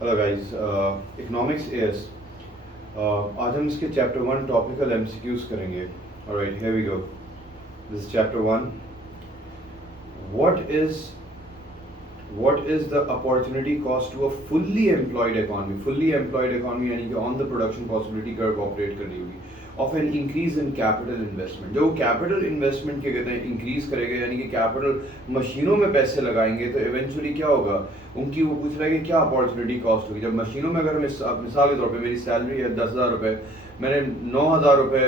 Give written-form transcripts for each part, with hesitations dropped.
Hello guys, economics as. आज हम इसके चैप्टर 1 टॉपिकल एमसीक्यूज करेंगे। Alright, here we go. This chapter 1। What is the opportunity cost to a fully employed economy? Fully employed economy यानी कि on the production possibility curve operate कर रही होगी, of an increase in capital investment. जो capital investment के कहते हैं increase करेगा, यानी कि कैपिटल मशीनों में पैसे लगाएंगे तो इवेंचुअली क्या होगा, उनकी वो पूछ रहा है कि क्या अपॉर्चुनिटी कॉस्ट होगी। जब मशीनों में अगर मिसाल के तौर पे मेरी सैलरी है 10,000 रुपये, मैंने 9,000 रुपये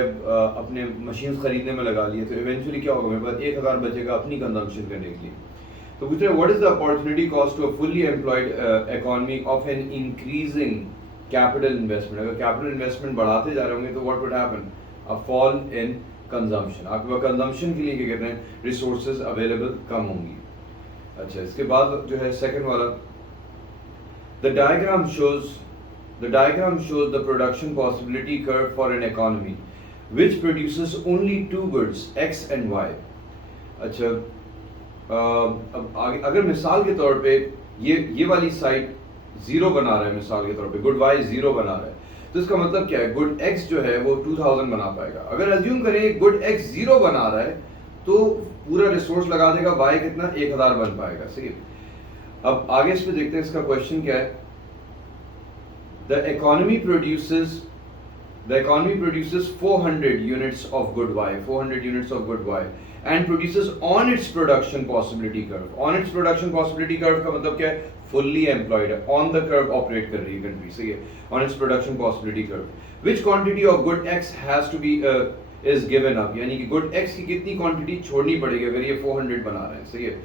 अपने मशीन खरीदने में लगा लिए, तो इवेंचुअली क्या होगा, मेरे पास 1,000 बचेगा अपनी कंजम्पशन करने के लिए। तो पूछ रहे हैं what is the opportunity cost to a fully employed economy of an increasing capital investment. अगर कैपिटल इन्वेस्टमेंट बढ़ाते जा रहे होंगे तो what would happen, a fall in consumption. आपके पास कंजम्पशन के लिए क्या कहते हैं, रिसोर्सेज अवेलेबल कम होंगी। अच्छा, इसके बाद जो है सेकंड वाला, the diagram shows the production possibility curve for an economy which produces only two goods x and y। अच्छा, अब अगर मिसाल के तौर पे ये वाली साइड जीरो बना रहा है, मिसाल के तौर पे गुड वाई जीरो बना रहा है, तो इसका मतलब क्या है, गुड एक्स जो है वो 2000 बना पाएगा। अगर अज्यूम करें गुड एक्स जीरो बना रहा है तो पूरा रिसोर्स लगा देगा, वाई कितना 1000 बन पाएगा। सही। अब आगे इस पे देखते हैं, इसका क्वेश्चन क्या है। The economy produces 400 units of good y, 400 units of good y, and produces on its production possibility curve। on its production possibility curve का मतलब क्या है, fully employed है, on the curve operate कर रही है कंट्री। सही है, on its production possibility curve which quantity of good x has to be is given up, यानी कि good x की कितनी क्वांटिटी छोड़नी पड़ेगी अगर ये 400 बना रहे हैं। सही है,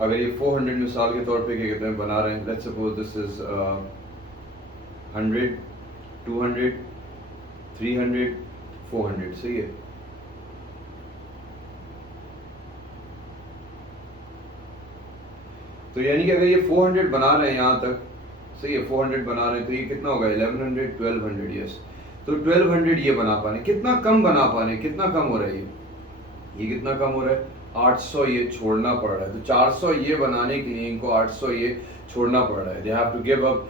अगर ये 400 मिसाल के तौर पे क्या कहते हैं बना रहे हैं, लेट्स सपोज दिस इज 100, 200, 300, 400। सही है, तो यानी कि अगर ये 400 बना रहे हैं यहाँ तक, सही है, 400 बना रहे हैं तो ये कितना होगा, 1100, 1200। यस, तो 1200 ये बना पा रहे हैं। कितना कम बना पा रहे हैं, कितना कम हो रहा है ये कितना कम हो रहा है, 800 ये छोड़ना पड़ रहा है। तो 400 ये बनाने के लिए इनको 800 ये छोड़ना पड़ रहा है। They have to give up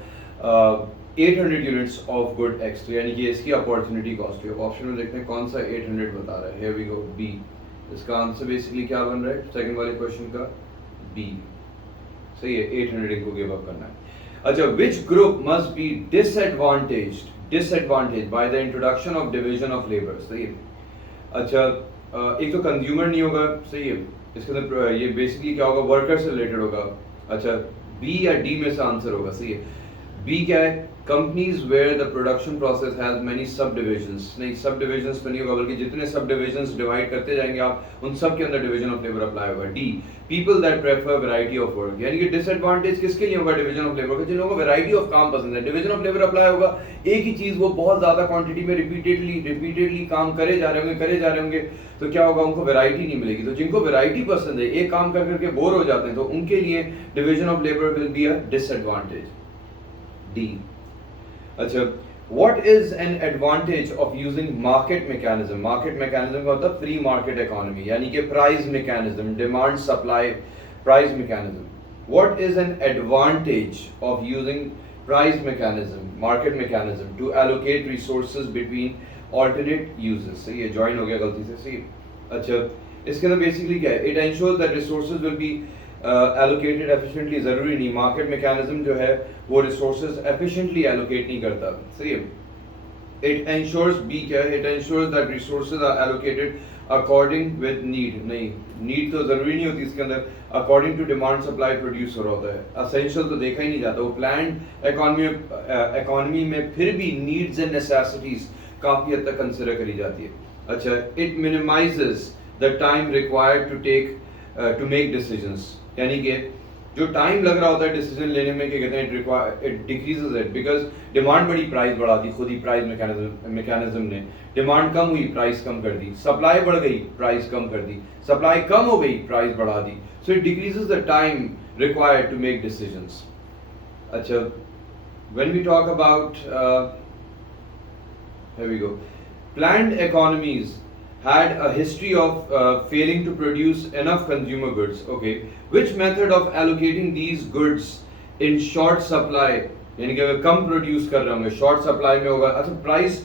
800 units of good X. तो यानी कि इसकी अपॉर्चुनिटी कॉस्ट है। ऑप्शन में देखते हैं कौन सा 800 बता रहा है। Here we go, B. इसका आंसर बेसिकली क्या बन रहा है सेकंड वाले क्वेश्चन का, बी। सही है, 800 इनको गिव अप करना है। अच्छा, which group must be disadvantage by the introduction of division of labour. सही है। अच्छा, एक तो कंज्यूमर नहीं होगा। सही है, इसके अंदर ये बेसिकली क्या होगा, वर्कर से रिलेटेड होगा। अच्छा, बी या डी में से आंसर होगा। सही है, बी क्या है, companies where the production process has many sub divisions. नहीं, सब डिविजन्स तो नहीं होगा, बल्कि जितने सब डिविजन्स डिवाइड करते जाएंगे आप उन सब के अंदर डिवीजन ऑफ लेबर अप्लाई होगा। D, people that prefer variety of work. यानी कि डिसएडवांटेज किसके लिए होगा, डिवीजन ऑफ लेबर का, जिन लोगों को वैरायटी ऑफ काम पसंद है। डिवीजन ऑफ लेबर अप्लाई होगा, एक ही चीज वो बहुत ज्यादा क्वांटिटी में रिपीटेडली काम करे जा रहे होंगे तो क्या होगा, उनको वैरायटी नहीं मिलेगी। तो जिनको वैरायटी पसंद है, एक काम कर करके बोर हो जाते हैं, तो उनके लिए division of labour will be a disadvantage, D. अच्छा, what is an advantage of using market mechanism? market mechanism का मतलब फ्री मार्केट इकोनॉमी, यानी कि price mechanism, demand supply price mechanism. what is an advantage of using price mechanism, market mechanism to allocate resources between alternate uses? सही है, join हो गया गलती से। सही। अच्छा, इसके अंदर बेसिकली क्या है, it ensures that resources will be allocated efficiently. जरूरी नहीं, मार्केट मैकेनिज्म जो है वो रिसोर्सेज एफिशिएंटली एलोकेट नहीं करता। सही है, इट एंश्योर्स, बी क्या है, it ensures that resources are allocated according with need. नहीं, नीड तो जरूरी नहीं होती इसके अंदर, according to demand supply produce हो रहा होता है। असेंशियल तो देखा ही नहीं जाता। वो प्लान्ड इकोनॉमी में फिर भी नीड्स एंड नेसेसिटीज काफी हद तक कंसिडर करी जाती है। अच्छा, it minimises the time required to make decisions. यानी कि जो टाइम लग रहा होता है डिसीजन लेने में, क्या कहते हैं, it decreases it, because demand बढ़ी, प्राइस बढ़ा दी खुद ही प्राइस मैकेनिज्म ने। डिमांड कम हुई, प्राइस कम कर दी। सप्लाई बढ़ गई, प्राइस कम कर दी। सप्लाई कम हो गई, प्राइस बढ़ा दी। So it decreases the time required to make decisions. अच्छा, when we talk about, here we go, planned economies had a history of failing to produce enough consumer goods. Okay, which method of allocating these goods in short supply, यानी कि अगर कम produce कर रहे होंगे short supply में होगा। अच्छा, price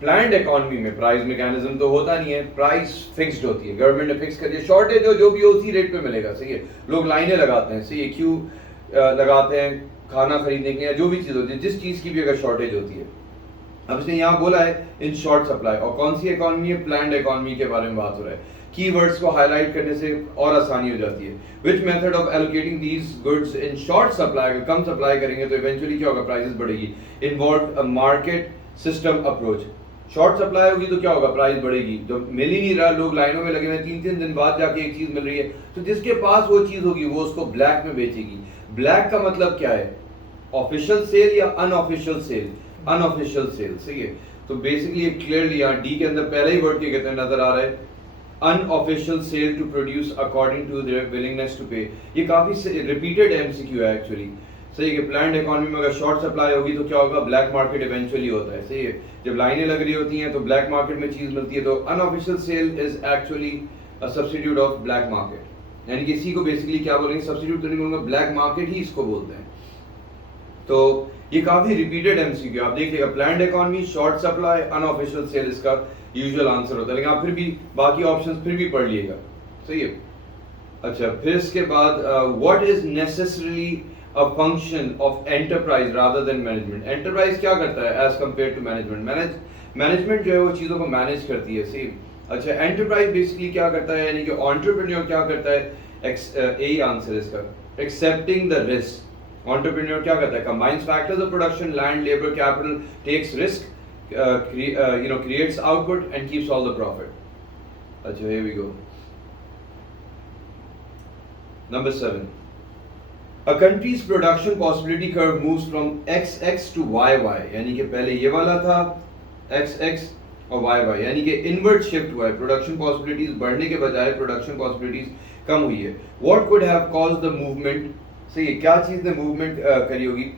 planned economy में प्राइस मैकेनिज्म तो होता नहीं है, प्राइस फिक्स्ड होती है, गवर्नमेंट ने फिक्स कर दिया, शॉर्टेज हो जो भी हो उसी रेट पे मिलेगा, सही है। लोग लाइनें लगाते हैं, सही है, क्यों लगाते हैं, खाना खरीदने के लिए, जो भी चीज़ होती है, जिस चीज़ की भी अगर शॉर्टेज होती है। अब इसने यहाँ बोला है इन शॉर्ट सप्लाई, और कौन सी इकोनॉमी है, प्लान्ड इकोनॉमी के बारे में बात हो रहा है। कीवर्ड्स को हाईलाइट करने से और आसानी हो जाती है। Which method of allocating these goods in short supply, अगर कम सप्लाई करेंगे तो इवेंचुअली क्या होगा, प्राइसेस बढ़ेगी। Involve a market system approach, short supply होगी तो क्या होगा, प्राइस बढ़ेगी, जो मिल ही नहीं रहा, लोग लाइनों में लगे हुए, 3-3 दिन बाद जाके एक चीज मिल रही है, तो जिसके पास वो चीज होगी वो उसको ब्लैक में बेचेगी। ब्लैक का मतलब क्या है, ऑफिशियल सेल या अनऑफिशियल सेल, अनऑफिशियल सेल, सही है। तो बेसिकली क्लियरली यहाँ डी के अंदर पहले ही वर्ड के कहते हैं नजर आ रहा है, unofficial sale to produce according to their willingness to pay. ये काफी रिपीटेड एमसीक्यू है एक्चुअली, सही है कि प्लान्ड इकोनॉमी में अगर शॉर्ट सप्लाई होगी तो क्या होगा, ब्लैक मार्केट इवेंचुअली होता है, सही है। जब लाइनें लग रही होती हैं तो ब्लैक मार्केट में चीज मिलती है, तो unofficial sale is actually a substitute of black market, यानी कि इसी को बेसिकली क्या बोलेंगे, सब्स्टिट्यूट तो नहीं बोलूंगा, ब्लैक मार्केट ही इसको बोलते हैं। तो ये काफी रिपीटेड एमसीक्यू, आप देखिएगा, planned economy, short supply, unofficial sale इसका यूजुअल आंसर होता है, लेकिन आप फिर भी बाकी ऑप्शंस फिर भी पढ़ लिएगा, सही है। अच्छा, फिर इसके बाद what is necessarily a function of enterprise rather than management। enterprise क्या करता है as compared to management, management जो है वो चीज़ों को मैनेज करती है, सही। अच्छा, enterprise बेसिकली क्या करता है, यानी कि entrepreneur क्या करता है, यही आंसर इसका, accepting the risk। entrepreneur क्या करता है, combines factors of production, land, labor, capital, takes risk, creates output and keeps all the profit। अच्छा, here we go, number 7, A country's production possibility curve moves from XX to YY, यानी कि पहले ये वाला था XX और YY, यानी कि इनवर्ट शिफ्ट हुआ है, प्रोडक्शन पॉसिबिलिटीज बढ़ने के बजाय प्रोडक्शन पॉसिबिलिटीज कम हुई है। What could have caused the movement, सही है, क्या चीज़ ने मूवमेंट करी होगी,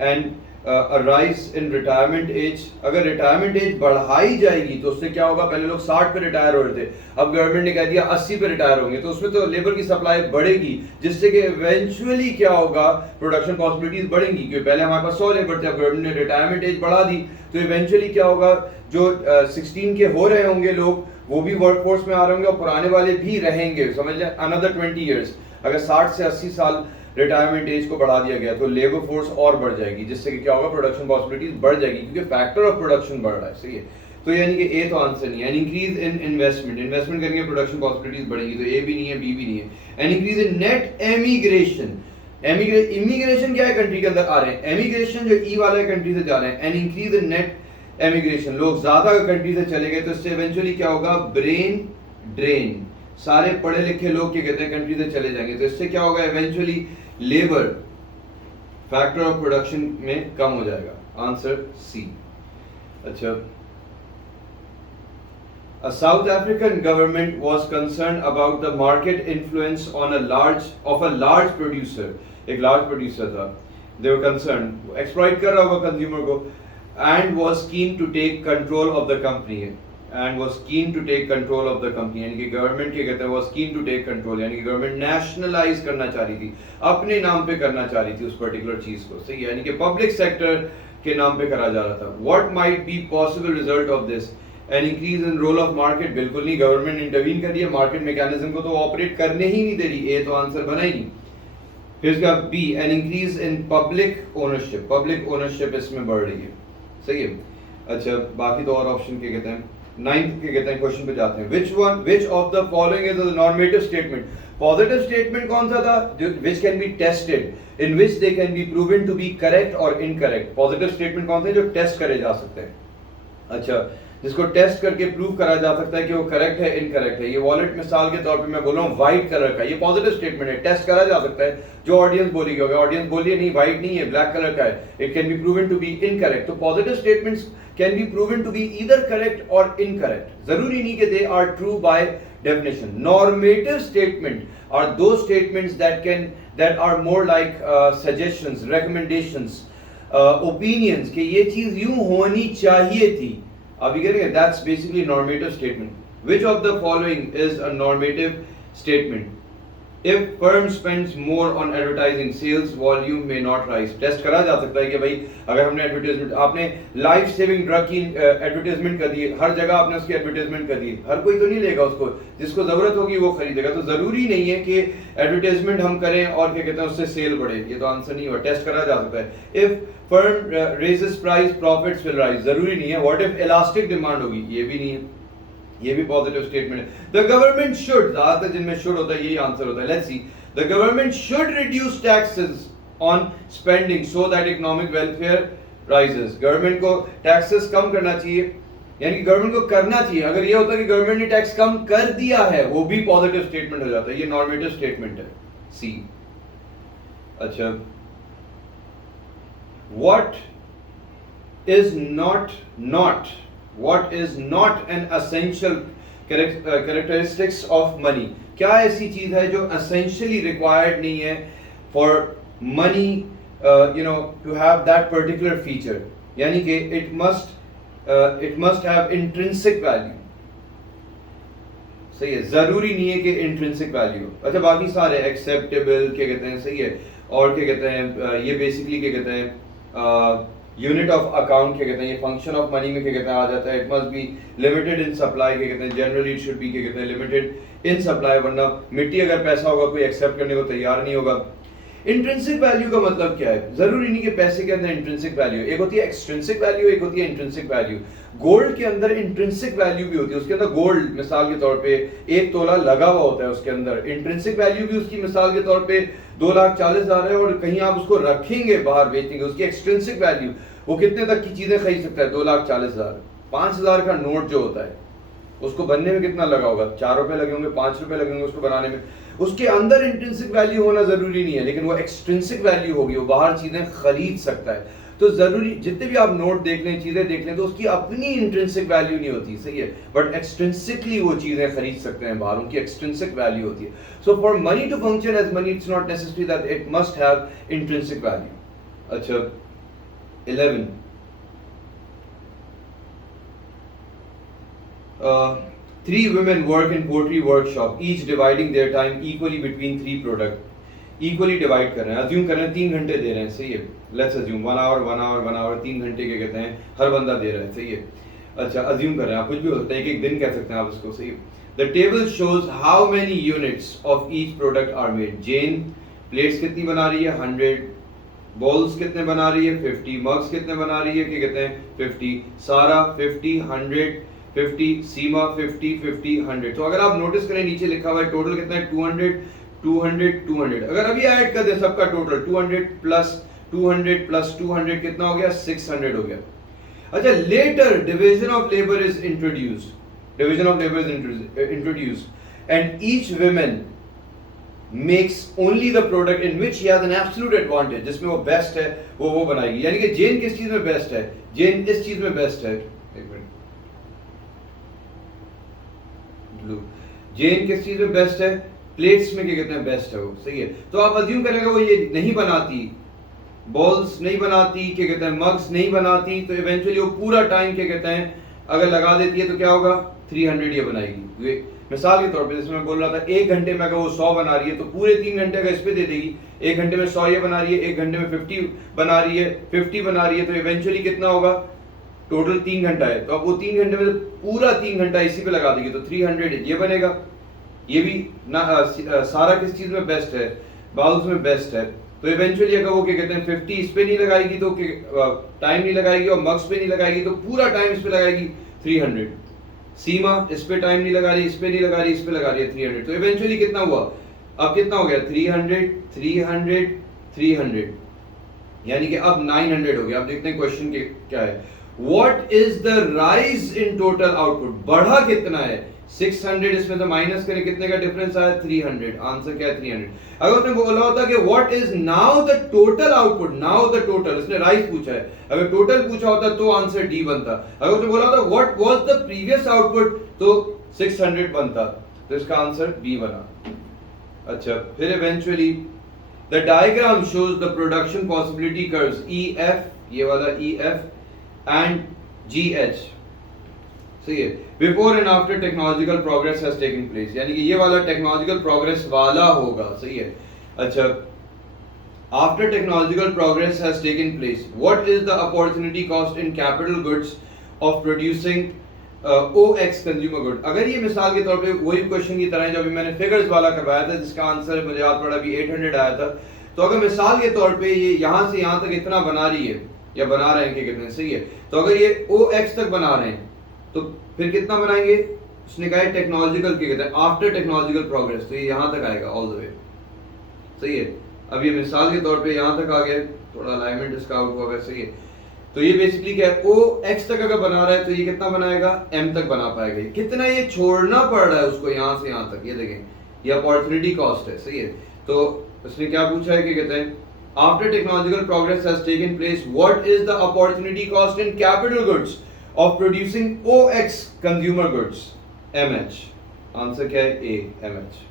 and a rise in retirement age, अगर रिटायरमेंट एज बढ़ाई जाएगी तो उससे क्या होगा, पहले लोग 60 पे रिटायर हो रहे थे, अब गवर्नमेंट ने कह दिया 80 पे रिटायर होंगे, तो उसमें तो लेबर की सप्लाई बढ़ेगी, जिससे कि इवेंचुअली क्या होगा, प्रोडक्शन पॉसिबिलिटीज बढ़ेंगी, क्योंकि पहले हमारे पास 100 लेबर थे, अब गवर्नमेंट ने रिटायरमेंट एज बढ़ा दी, तो इवेंचुअली क्या होगा, जो 16 के हो रहे होंगे लोग वो भी वर्कफोर्स में आ रहे होंगे और पुराने वाले भी रहेंगे, समझ लें, अनदर 20 ईयर्स। अगर 60 से 80 साल रिटायरमेंट एज को बढ़ा दिया गया तो लेबर फोर्स और बढ़ जाएगी, जिससे कि क्या होगा, प्रोडक्शन पॉसिबिलिटीज बढ़ जाएगी, क्योंकि फैक्टर ऑफ प्रोडक्शन बढ़ रहा है, सही है। तो यानी कि ए तो आंसर नहीं है। एन इंक्रीज इन इन्वेस्टमेंट, इन्वेस्टमेंट करेंगे प्रोडक्शन पॉसिबिलिटीज बढ़ेगी, तो ए भी नहीं है, बी भी नहीं है। एन इंक्रीज इन नेट एमिग्रेशन, इमिग्रेशन क्या है, कंट्री के अंदर आ रहे हैं, एमिग्रेशन जो ई वाला कंट्री से जा रहे हैं। एन इंक्रीज इन नेट एमिग्रेशन, लोग ज्यादा कंट्री से चले गए तो इससे इवेंचुअली क्या होगा, ब्रेन ड्रेन, सारे पढ़े लिखे लोग क्या कहते हैं कंट्री से चले जाएंगे, तो इससे क्या होगा, eventually labour factor of production में कम हो जाएगा, आंसर सी। अच्छा, A South African government was concerned about the market influence on a large producer, एक large producer था, they were concerned, exploit कर रहा होगा consumer को, and was keen to take control of the company, यानी कि government क्या कहते हैं, was keen to take control, यानी कि गवर्नमेंट नेशनलाइज करना चाह रही थी, अपने नाम पे करना चाह रही थी उस पर्टिकुलर चीज को, सही है, यानी कि पब्लिक सेक्टर के नाम पे करा जा रहा था। What might be possible result of this? An increase in role of market, बिल्कुल नहीं, गवर्नमेंट इंटरवीन कर रही है, मार्केट मैकेनिज्म को तो ऑपरेट करने ही नहीं दे रही, ए तो आंसर बना ही नहीं। फिर इसका B, an increase in public ownership इसमें बढ़ रही है, सही है। अच्छा, बाकी तो और ऑप्शन क्या कहते हैं, 9th के कहते हैं, क्वेश्चन पे जाते हैं। which of the following is a normative statement? Positive statement कौन सा था, which can be tested, in which they can be proven to be correct or incorrect। Positive statement कौन थे, जो टेस्ट करे जा सकते हैं, अच्छा, जिसको टेस्ट करके प्रूव करा जा सकता है कि वो करेक्ट है इनकरेक्ट है। ये वॉलेट मिसाल के तौर पे मैं बोल रहा हूँ व्हाइट कलर का, ये पॉजिटिव स्टेटमेंट है, टेस्ट करा जा सकता है, जो ऑडियंस बोली गई, ऑडियंस बोलिए नहीं व्हाइट नहीं है ब्लैक कलर का है, it can be proven to be incorrect. तो positive statements can be proven to be either correct और इनकरेक्ट, जरूरी नहीं कि they are true by definition. Normative statement are those statements that are more like suggestions, recommendations, opinions, कि ये चीज यूं होनी चाहिए थी, अभी करेंगे, that's basically normative statement. Which of the following is a normative statement, If firm spends more on advertising, sales volume may not rise. Test करा जा सकता है कि भाई अगर हमने एडवर्टाइजमेंट, आपने लाइफ सेविंग ड्रग की एडवर्टाइजमेंट कर दी, हर जगह आपने उसकी एडवर्टाइजमेंट कर दी, हर कोई तो नहीं लेगा उसको, जिसको जरूरत होगी वो खरीदेगा। तो जरूरी नहीं है कि एडवर्टाइजमेंट हम करें और क्या कहते हैं उससे सेल बढ़े, ये तो आंसर नहीं हुआ। टेस्ट करा जा सकता है। If firm raises price, profits will rise, जरूरी नहीं है। व्हाट इफ इलास्टिक डिमांड होगी, ये भी नहीं है, ये भी पॉजिटिव स्टेटमेंट है। द गवर्नमेंट शुड, ज्यादातर जिनमें शुड होता है यही आंसर होता है। Let's see, the government should reduce taxes on spending so that economic welfare rises. Government को टैक्सेस कम करना चाहिए, यानी कि गवर्नमेंट को करना चाहिए। अगर ये होता है कि गवर्नमेंट ने टैक्स कम कर दिया है, वो भी पॉजिटिव स्टेटमेंट हो जाता है, ये नॉर्मेटिव स्टेटमेंट है, सी। अच्छा, what is not an essential characteristics of money? क्या ऐसी चीज है जो essentially required नहीं है for money to have that particular feature? यानी कि it must have intrinsic value. सही है, जरूरी नहीं है कि intrinsic value। अच्छा, बाकी सारे acceptable क्या कहते हैं, सही है, और क्या कहते हैं, ये बेसिकली क्या कहते हैं, यूनिट ऑफ अकाउंट क्या कहते हैं, ये फंक्शन ऑफ मनी में क्या कहते हैं आ जाता है। It must be limited in supply, क्या कहते हैं, जनरली इट शुड बी क्या कहते हैं लिमिटेड इन सप्लाई, वरना मिट्टी अगर पैसा होगा कोई एक्सेप्ट करने को तैयार नहीं होगा। इंट्रिंसिक वैल्यू का मतलब क्या है? जरूरी नहीं कि पैसे के अंदर इंट्रिंसिक वैल्यू, एक होती है एक्सट्रिंसिक वैल्यू, एक होती है इंट्रिंसिक वैल्यू। गोल्ड के अंदर इंट्रिंसिक वैल्यू भी होती है, उसके अंदर गोल्ड मिसाल के तौर पे 1 तोला लगा हुआ होता है, उसके अंदर इंट्रिंसिक वैल्यू भी उसकी मिसाल के तौर पे 2,40,000 है, और कहीं आप उसको रखेंगे बाहर बेचेंगे, उसकी एक्सट्रिंसिक वैल्यू वो कितने तक की चीजें खरीद सकता है? 2,40,000। 5,000 का नोट जो होता है उसको बनने में कितना लगा होगा? 4 रुपए लगे होंगे, 5 रुपए लगे होंगे उसको बनाने में। उसके अंदर इंट्रिंसिक वैल्यू होना जरूरी नहीं है, लेकिन वो एक्सट्रिंसिक वैल्यू होगी, वो बाहर चीजें खरीद सकता है। तो जरूरी, जितने भी आप नोट देख लें, चीजें देख लें, तो उसकी अपनी इंट्रिंसिक वैल्यू नहीं होती, सही है, बट एक्सट्रिंसिकली वो चीजें खरीद सकते हैं बाहर, उनकी एक्सट्रिंसिक वैल्यू होती है। So for money to function as money, it's not necessary that it must have intrinsic value. अच्छा, 11, three women work in poultry workshop, each dividing their time equally between 3 product. Equally divide कर रहे हैं, assume कर रहे हैं 3 घंटे दे रहे हैं, सही है। Let's assume 1 hour 1 hour 1 hour 3 घंटे के कहते हैं हर बंदा दे रहा है, सही है। अच्छा, assume कर रहे हैं, आप कुछ भी हो सकता है, एक दिन कह सकते हैं आप इसको, सही है। The table shows how many units of each product are made. Jane plates कितनी बना रही है? 100. बॉल्स कितने बना रही है? 50. मग्स कितने बना रही है? क्या कहते हैं? 50. सारा 50, 100, 50, सीमा 50, 50, 100। तो अगर आप नोटिस करें नीचे लिखा हुआ है टोटल कितना है? 200, 200, 200। अगर अभी ऐड कर दे सबका टोटल 200 प्लस 200 प्लस 200 कितना हो गया? 600 हो गया। अच्छा, later division of labour is introduced, division of labour is introduced and each woman makes only the product in which he has an absolute advantage, जिसमें वो बेस्ट है वो बनाएगी। यानी कि जेन किस चीज में बेस्ट है? जेन इस चीज में बेस्ट है, जेन किस चीज में बेस्ट है? प्लेट्स में क्या कहते हैं बेस्ट है वो, सही है। तो आप अज्यूम करेंगे वो ये नहीं बनाती, बॉल्स नहीं बनाती, क्या कहते हैं मग्स नहीं बनाती, तो इवेंचुअली वो पूरा टाइम क्या कहते हैं अगर लगा देती है तो क्या होगा? 300 ये बनाएगी। मिसाल के तौर पे जैसे मैं बोल रहा था 1 घंटे में अगर वो 100 बना रही है तो पूरे 3 घंटे अगर इस पे दे देगी, 1 घंटे में 100 ये बना रही है, 1 घंटे में 50 बना रही है, 50 बना रही है, तो इवेंचुअली कितना होगा? टोटल 3 घंटा है, तो अब वो 3 घंटे में पूरा 3 घंटा इसी पे लगा देगी, तो 300 ये बनेगा। ये भी ना सारा किस चीज में बेस्ट है? बाउल्स में बेस्ट है, तो इवेंचुअली अगर वो क्या कहते हैं 50 इस पे नहीं लगाएगी तो टाइम नहीं लगाएगी, और मग्स पे नहीं लगाएगी तो पूरा टाइम इस पे लगाएगी 300। सीमा इस पे टाइम नहीं लगा रही, इस पे नहीं लगा रही, इस पे लगा रही है 300, तो इवेंचुअली कितना हुआ? अब कितना हो गया? 300, 300, 300, यानी कि अब 900 हो गया। अब देखते हैं क्वेश्चन के क्या है। What is the rise in total output? बढ़ा कितना है? 600, इसमें तो माइनस करें कितने का डिफरेंस आया? 300। आंसर क्या है? 300। अगर उसने बोला होता कि what is now the total output, now the total, इसने राइज पूछा है, अगर टोटल पूछा होता तो आंसर डी बनता। अगर उसने बोला होता what was the previous output तो 600 बनता, तो इसका आंसर बी बना। अच्छा, फिर eventually the diagram shows the production possibility curves EF, ये वाला EF and GH, सही है, before and after technological progress has taken place, यानी कि ये वाला टेक्नोलॉजिकल प्रोग्रेस वाला होगा, सही है। अच्छा, after technological progress has taken place, what is the opportunity cost in capital goods of producing OX consumer good. अगर ये मिसाल के तौर पे वही क्वेश्चन की तरह है जो अभी मैंने फिगर्स वाला करवाया था, जिसका आंसर मुझे याद पड़ा अभी 800 आया था, तो अगर मिसाल के तौर पे ये यहाँ से यहाँ तक इतना बना रही है या बना रहे हैं कि कितने, सही है, तो अगर ये OX तक बना रहे हैं तो फिर कितना बनाएंगे, उसने कहा टेक्नोलॉजिकल के कहते हैं आफ्टर टेक्नोलॉजिकल प्रोग्रेस, तो ये यहाँ तक आएगा ऑल द वे, सही है। अब ये मिसाल के तौर पे यहाँ तक आ गया, थोड़ा अलाइनमेंट इसका आउट हुआ, सही है। तो ये बेसिकली क्या है, OX तक अगर बना रहा है तो ये कितना बनाएगा, M तक बना पाएगा। कितना ये छोड़ना पड़ रहा है उसको यहाँ से यहाँ तक, ये देखें, ये अपॉर्चुनिटी कॉस्ट है, सही है। तो उसने क्या पूछा है कि कहते हैं after technological progress has taken place, what is the opportunity cost in capital goods of producing OX consumer goods, MH। Answer क्या है, A, MH।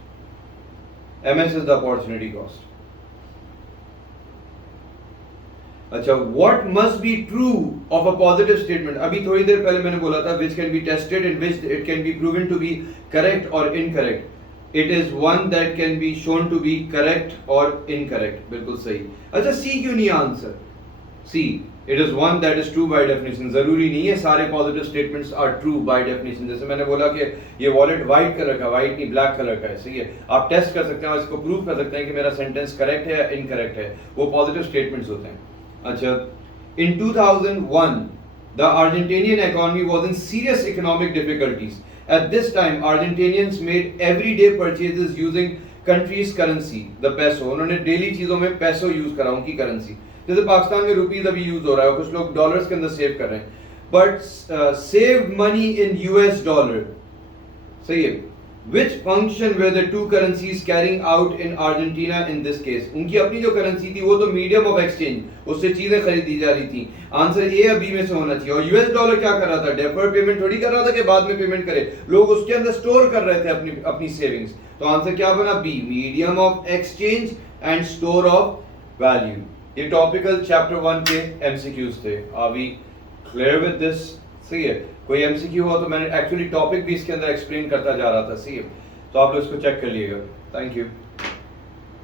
MH is the opportunity cost. अच्छा, what must be true of a positive statement, अभी थोड़ी देर पहले मैंने बोला था which can be tested in which it can be proven to be correct or incorrect, it is one that can be shown to be correct or incorrect, बिल्कुल सही। अच्छा, C क्यों नहीं answer, C, it is one that is true by definition, जरूरी नहीं है सारे positive statements are true by definition। जैसे मैंने बोला कि ये वॉलेट व्हाइट कलर का, व्हाइट नहीं ब्लैक कलर का है, सही है, आप टेस्ट कर सकते हैं और इसको प्रूव कर सकते हैं कि मेरा सेंटेंस करेक्ट है या इनकरेक्ट है, वो पॉजिटिव स्टेटमेंट्स होते हैं। अच्छा, in 2001 the Argentinian economy was in serious economic difficulties. At this time Argentinians made everyday purchases using country's currency, the peso। उन्होंने डेली चीजों में पैसो यूज करा, उनकी करेंसी। जैसे पाकिस्तान में रुपीज अभी यूज हो रहा है, कुछ लोग डॉलर्स के अंदर सेव कर रहे हैं, but save money in US dollar, सही है। Which function were the two currencies carrying out in Argentina in this case? उनकी अपनी जो करेंसी थी वो तो मीडियम ऑफ एक्सचेंज, उससे चीजें खरीदी जा रही थी। आंसर ए या बी में से होना चाहिए। और US डॉलर क्या कर रहा था, डेफर्ड पेमेंट थोड़ी कर रहा था कि बाद में पेमेंट करे, लोग उसके अंदर स्टोर कर रहे थे अपनी अपनी सेविंग्स। तो आंसर क्या बना, B, medium of exchange and store of value. ये टॉपिकल चैप्टर 1 के MCQs थे। Are we clear with this, सही है। कोई MCQ हो तो मैंने एक्चुअली टॉपिक भी इसके अंदर एक्सप्लेन करता जा रहा था, सही है, तो आप लोग इसको चेक कर लीजिएगा। Thank you.